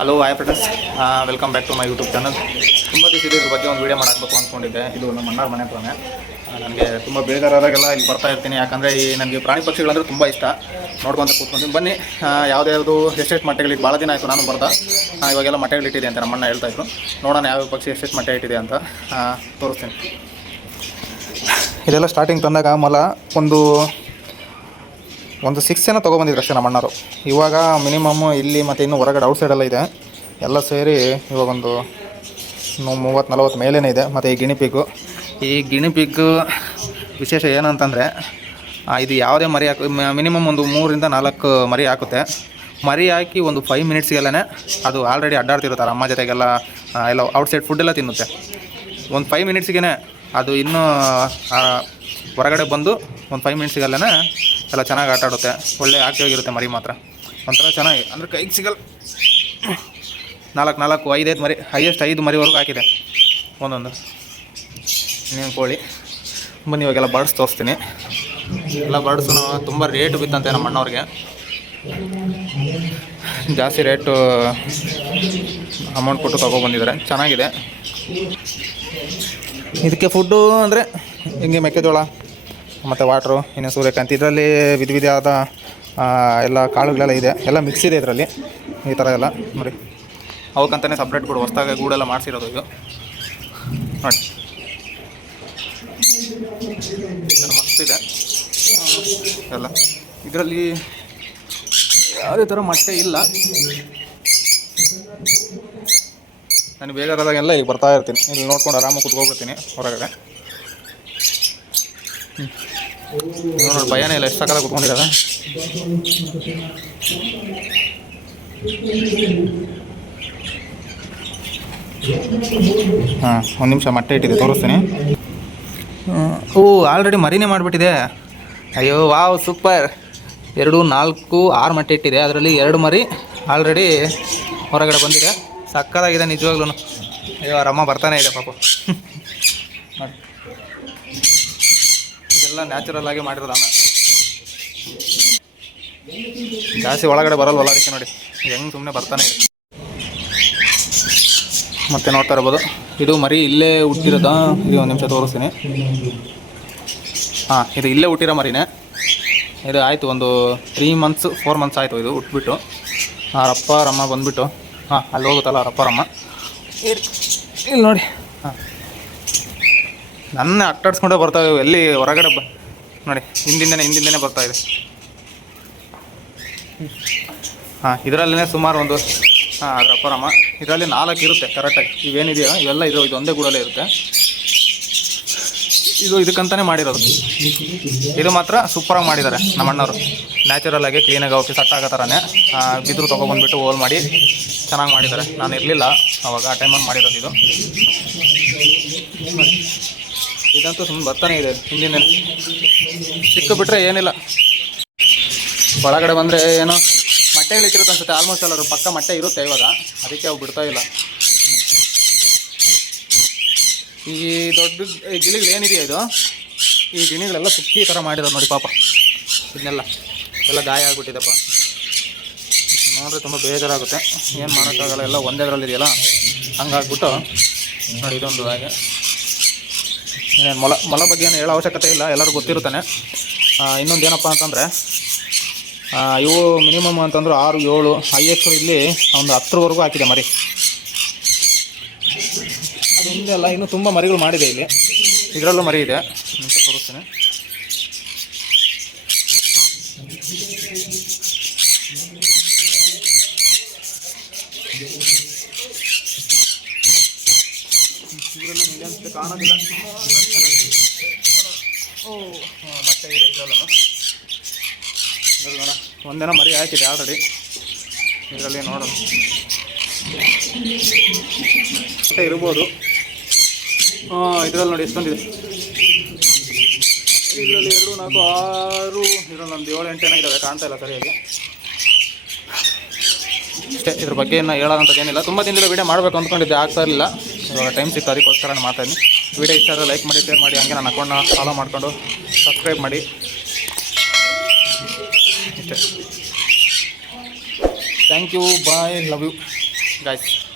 Hello hi friends, welcome back to my YouTube channel. ತುಂಬ ದಿವಸ ಇದ್ರ ಬಗ್ಗೆ ಒಂದು ವೀಡಿಯೋ ಮಾಡಬೇಕು ಅಂದ್ಕೊಂಡಿದ್ದೆ. ಇದು ನಮ್ಮ ಅಣ್ಣಾರ ಮನೆ ಹತ್ರನೇ. ನನಗೆ ತುಂಬ ಬೇಜಾರಾದಾಗೆಲ್ಲ ಇಲ್ಲಿ ಬರ್ತಾ ಇರ್ತೀನಿ, ಯಾಕಂದರೆ ಈ ನನಗೆ ಪ್ರಾಣಿ ಪಕ್ಷಿಗಳಂದ್ರೆ ತುಂಬ ಇಷ್ಟ. ನೋಡ್ಕೊಂತ ಕೂತ್ಕೊಂತೀನಿ. ಬನ್ನಿ, ಯಾವುದ್ಯಾವುದು ಎಷ್ಟೆಷ್ಟು ಮೊಟ್ಟೆಗಳಿಗೆ ಭಾಳ ದಿನ ಆಯಿತು ನಾನು ಬರ್ತಾ. ಇವಾಗೆಲ್ಲ ಮೊಟ್ಟೆಗಳಿಟ್ಟಿದೆ ಅಂತ ನಮ್ಮಣ್ಣ ಹೇಳ್ತಾಯಿದ್ರು. ನೋಡೋಣ ಯಾವ್ಯಾವ ಪಕ್ಷಿ ಎಷ್ಟೆಷ್ಟು ಮೊಟ್ಟೆ ಇಟ್ಟಿದೆ ಅಂತ ತೋರಿಸ್ತೀನಿ. ಇದೆಲ್ಲ ಸ್ಟಾರ್ಟಿಂಗ್ ತಂದಾಗ ಒಂದು 6 ಏನೋ ತೊಗೊಬಂದಿದ್ರು ಅಷ್ಟೇ ನಮ್ಮಣ್ಣರು. ಇವಾಗ ಮಿನಿಮಮ್ ಇಲ್ಲಿ ಮತ್ತು ಇನ್ನೂ ಹೊರಗಡೆ ಔಟ್ಸೈಡೆಲ್ಲ ಇದೆ. ಎಲ್ಲ ಸೇರಿ ಇವಾಗೊಂದು 30-40 ಮೇಲೇ ಇದೆ. ಮತ್ತು ಈ ಗಿಣಿಪಿಗ್ಗು ವಿಶೇಷ ಏನಂತಂದರೆ, ಇದು ಯಾವುದೇ ಮರಿ ಮಿನಿಮಮ್ ಒಂದು 3-4 ಮರಿ ಹಾಕುತ್ತೆ. ಮರಿ ಹಾಕಿ ಒಂದು 5 ಮಿನಿಟ್ಸ್ಗೆಲ್ಲೇ ಅದು ಆಲ್ರೆಡಿ ಅಡ್ಡಾಡ್ತಿರುತ್ತಾರೆ ಅಮ್ಮ ಜೊತೆಗೆಲ್ಲ. ಎಲ್ಲ ಔಟ್ಸೈಡ್ ಫುಡ್ಡೆಲ್ಲ ತಿನ್ನುತ್ತೆ. ಒಂದು 5 ಮಿನಿಟ್ಸ್ಗೆ ಅದು ಇನ್ನೂ ಹೊರಗಡೆ ಬಂದು ಒಂದು 5 ಮಿನಿಟ್ಸ್ಗೆಲ್ಲೇ ಎಲ್ಲ ಚೆನ್ನಾಗಿ ಆಟ ಆಡುತ್ತೆ. ಒಳ್ಳೆ ಆಕ್ಟಿವ್ ಆಗಿರುತ್ತೆ ಮರಿ ಮಾತ್ರ. ಒಂಥರ ಚೆನ್ನಾಗಿ ಅಂದರೆ ಕೈಗೆ ಸಿಗಲ್ಲ. 4-5 ಮರಿ, ಹೈಯೆಸ್ಟ್ 5 ಮರಿವರೆಗೂ ಹಾಕಿದೆ ಒಂದೊಂದು. ಇನ್ನೇನು ಕೋಳಿ. ಬನ್ನಿ ಇವಾಗೆಲ್ಲ ಬರ್ಡ್ಸ್ ತೋರಿಸ್ತೀನಿ. ಎಲ್ಲ ಬರ್ಡ್ಸು ತುಂಬ ರೇಟು ಬಿತ್ತಂತೆ ನಮ್ಮ ಅಣ್ಣವ್ರಿಗೆ. ಜಾಸ್ತಿ ರೇಟು ಅಮೌಂಟ್ ಕೊಟ್ಟು ತೊಗೊಬಂದಿದ್ದಾರೆ. ಚೆನ್ನಾಗಿದೆ. ಇದಕ್ಕೆ ಫುಡ್ಡು ಅಂದರೆ ಹಿಂಗೆ ಮೆಕ್ಕೆಜೋಳ ಮತ್ತು ವಾಟ್ರು, ಇನ್ನು ಸೂರ್ಯಕಾಂತಿ, ಇದರಲ್ಲಿ ವಿಧವಾದ ಎಲ್ಲ ಕಾಳುಗಳೆಲ್ಲ ಇದೆ. ಎಲ್ಲ ಮಿಕ್ಸ್ ಇದೆ ಇದರಲ್ಲಿ. ಈ ಥರ ಎಲ್ಲ ನೋಡಿ, ಅವಕ್ಕಂತಲೇ ಸಪ್ರೇಟ್ ಗೂಡು, ಹೊಸದಾಗಿ ಗೂಡೆಲ್ಲ ಮಾಡಿಸಿರೋದು ಇದು ನೋಡಿ. ಮಸ್ತಿದೆ ಎಲ್ಲ. ಇದರಲ್ಲಿ ಯಾವುದೇ ಥರ ಮೊಟ್ಟೆ ಇಲ್ಲ. ನಾನು ಬೇಜಾರಾದಾಗೆಲ್ಲ ಈಗ ಬರ್ತಾ ಇರ್ತೀನಿ. ಇಲ್ಲಿ ನೋಡ್ಕೊಂಡು ಆರಾಮಾಗಿ ಕುತ್ಕೊಬಿಡ್ತೀನಿ ಹೊರಗಡೆ. ನೋಡಿ, ಭಯನೇ ಇಲ್ಲ, ಎಷ್ಟು ಸಕಾಲ ಕುತ್ಕೊಂಡಿದ್ದಾರೆ. ಒಂದು ನಿಮಿಷ ಮೊಟ್ಟೆ ಇಟ್ಟಿದೆ, ತೋರಿಸ್ತೀನಿ. ಆಲ್ರೆಡಿ ಮರಿನೇ ಮಾಡಿಬಿಟ್ಟಿದೆ. ಅಯ್ಯೋ ವಾವ್, ಸೂಪರ್. 2, 4, 6 ಮೊಟ್ಟೆ ಇಟ್ಟಿದೆ. ಅದರಲ್ಲಿ 2 ಮರಿ ಆಲ್ರೆಡಿ ಹೊರಗಡೆ ಬಂದಿದೆ. ಸಕ್ಕತ್ತಾಗಿದೆ ನಿಜವಾಗ್ಲೂ. ಅಯ್ಯೋ ಆರಾಮ ಬರ್ತಾನೆ ಇದೆ ಪಾಪ. ಇದೆಲ್ಲ ನ್ಯಾಚುರಲ್ ಆಗಿ ಮಾಡಿರೋದನ್ನ. ಜಾಸ್ತಿ ಒಳಗಡೆ ಬರಲ್ವಲ್ಲ, ಅದಕ್ಕೆ ನೋಡಿ ಹೆಂಗೆ ಸುಮ್ಮನೆ ಬರ್ತಾನೆ ಇದೆ. ಮತ್ತೆ ನೋಡ್ತಾ ಇರ್ಬೋದು, ಇದು ಮರಿ ಇಲ್ಲೇ ಹುಟ್ಟಿರೋದಾ. ಇದು ಒಂದು ನಿಮಿಷ ತೋರಿಸ್ತೀನಿ. ಇದು ಇಲ್ಲೇ ಹುಟ್ಟಿರೋ ಮರಿನೇ. ಇದು ಆಯಿತು ಒಂದು 3-4 ಮಂತ್ಸ್ ಆಯಿತು ಇದು ಹುಟ್ಬಿಟ್ಟು. ಅವರಪ್ಪ ರಮ್ಮ ಬಂದುಬಿಟ್ಟು ಅಲ್ಲಿ ಹೋಗುತ್ತಲ್ಲ ಅವರಪ್ಪ ರಮ್ಮ, ಇಲ್ಲಿ ನೋಡಿ. ನನ್ನ ಅಟ್ಟಾಡ್ಸ್ಕೊಂಡೇ ಬರ್ತಾವೆ. ಎಲ್ಲಿ ಹೊರಗಡೆ ನೋಡಿ, ಹಿಂದಿಂದನೇ ಬರ್ತಾಯಿದೆ. ಇದರಲ್ಲೇ ಸುಮಾರು ಒಂದು ಅದರ ಅಪ್ಪರಮ್ಮ. ಇದರಲ್ಲಿ 4 ಇರುತ್ತೆ ಕರೆಕ್ಟಾಗಿ. ಇವೇನಿದೆಯೋ ಇವೆಲ್ಲ ಇದು ಒಂದೇ ಗೂಡಲ್ಲೇ ಇರುತ್ತೆ. ಇದಕ್ಕಂತಲೇ ಮಾಡಿರೋದು. ಇದು ಮಾತ್ರ ಸೂಪರಾಗಿ ಮಾಡಿದ್ದಾರೆ ನಮ್ಮ ಅಣ್ಣವರು. ನ್ಯಾಚುರಲಾಗಿ ಕ್ಲೀನಾಗಿ ಅವಕ್ಕೆ ಸಟ್ ಆಗೋ ಥರನೇ ಬಿದ್ರು ತೊಗೊಬಂದ್ಬಿಟ್ಟು ಹೋಲ್ ಮಾಡಿ ಚೆನ್ನಾಗಿ ಮಾಡಿದ್ದಾರೆ. ನಾನು ಇರಲಿಲ್ಲ ಅವಾಗ, ಆ ಟೈಮಲ್ಲಿ ಮಾಡಿರೋದು ಇದು. ಇದಂತೂ ಸುಮ್ಮನೆ ಬರ್ತಾನೆ ಇದೆ ಹಿಂದಿನ. ಸಿಕ್ಕಿಬಿಟ್ರೆ ಏನಿಲ್ಲ. ಒಳಗಡೆ ಬಂದರೆ ಏನೋ ಮೊಟ್ಟೆಗಳಿಟ್ಟಿರುತ್ತೆ ಅನ್ಸುತ್ತೆ. ಆಲ್ಮೋಸ್ಟ್ ಎಲ್ಲರೂ ಪಕ್ಕ ಮೊಟ್ಟೆ ಇರುತ್ತೆ ಇವಾಗ, ಅದಕ್ಕೆ ಅವು ಬಿಡ್ತಾ ಇಲ್ಲ. ಈ ದೊಡ್ಡ ಗಿಳಿಗಳು ಏನಿದೆಯಾ ಇದು, ಈ ಗಿಣಿಗಳೆಲ್ಲ ಸುಕ್ಕಿ ಥರ ಮಾಡಿರೋದು ನೋಡಿ ಪಾಪ. ಇದನ್ನೆಲ್ಲ ಎಲ್ಲ ಗಾಯ ಆಗಿಬಿಟ್ಟಿದೆಪ್ಪ. ನೋಡಿದ್ರೆ ತುಂಬ ಬೇಜಾರಾಗುತ್ತೆ. ಏನು ಮಾಡೋಕ್ಕಾಗಲ್ಲ, ಎಲ್ಲ ಒಂದೇದ್ರಲ್ಲಿದೆಯಲ್ಲ, ಹಂಗಾಗ್ಬಿಟ್ಟು ನೋಡಿ. ಇದೊಂದು ಹಾಗೆ. ಮೊಲ ಬಗ್ಗೆ ಏನು ಹೇಳೋ ಅವಶ್ಯಕತೆ ಇಲ್ಲ, ಎಲ್ಲರಿಗೂ ಗೊತ್ತಿರುತ್ತಾನೆ. ಇನ್ನೊಂದು ಏನಪ್ಪ ಅಂತಂದರೆ, ಇವು ಮಿನಿಮಮ್ ಅಂತಂದ್ರೆ 6-7, ಹೈಯೆಸ್ಟು ಇಲ್ಲಿ ಒಂದು 10ವರೆಗೂ ಹಾಕಿದೆ ಮರಿ. ಅದು ಹಿಂದೆ ಅಲ್ಲ, ಇನ್ನೂ ತುಂಬ ಮರಿಗಳು ಮಾಡಿದೆ ಇಲ್ಲಿ. ಇದರಲ್ಲೂ ಮರಿ ಇದೆ, ತೋರಿಸ್ತೀನಿ. ಇದರಲ್ಲೂ ಮಿಲಿಯನ್ಸ್ ಕಾಣೋದಿಲ್ಲ. ಮತ್ತೆ ಇದೆ ಇದರಲ್ಲೂ. ಒಂದೇನೋ ಮರಿ ಹಾಕಿದೆ ಆಲ್ರೆಡಿ ಇದರಲ್ಲಿ. ನೋಡೋಣ ಮತ್ತೆ ಇರ್ಬೋದು. ಇದರಲ್ಲಿ ನೋಡಿ ಎಷ್ಟೊಂದಿದೆ. ಇದರಲ್ಲಿ 2, 4, 6, ಇದರಲ್ಲಿ ಒಂದು 7-8 ಏನೋ ಇದ್ದಾವೆ, ಕಾಣ್ತಾ ಇಲ್ಲ ಸರಿಯಾಗಿ. ಅಷ್ಟೇ, ಇದ್ರ ಬಗ್ಗೆ ಏನು ಹೇಳೋದಂಥದ್ದೇನಿಲ್ಲ. ತುಂಬ ದಿನದಿಂದ ವೀಡಿಯೋ ಮಾಡಬೇಕು ಅಂದ್ಕೊಂಡಿದ್ದೆ, ಆಗ್ತಾ ಇರಲಿಲ್ಲ. ಇವಾಗ ಟೈಮ್ ಸಿಕ್ತು, ಅದಕ್ಕೋಸ್ಕರ ಮಾಡ್ತಾಯಿದ್ದೀನಿ. ವೀಡಿಯೋ ಇಷ್ಟ ಆದರೆ ಲೈಕ್ ಮಾಡಿ, ಶೇರ್ ಮಾಡಿ, ಹಂಗೆ ನನ್ನ ಅಕೌಂಟ್ನ ಫಾಲೋ ಮಾಡಿಕೊಂಡು ಸಬ್ಸ್ಕ್ರೈಬ್ ಮಾಡಿ. ಇಷ್ಟೇ. Thank you, bye, love you. Guys.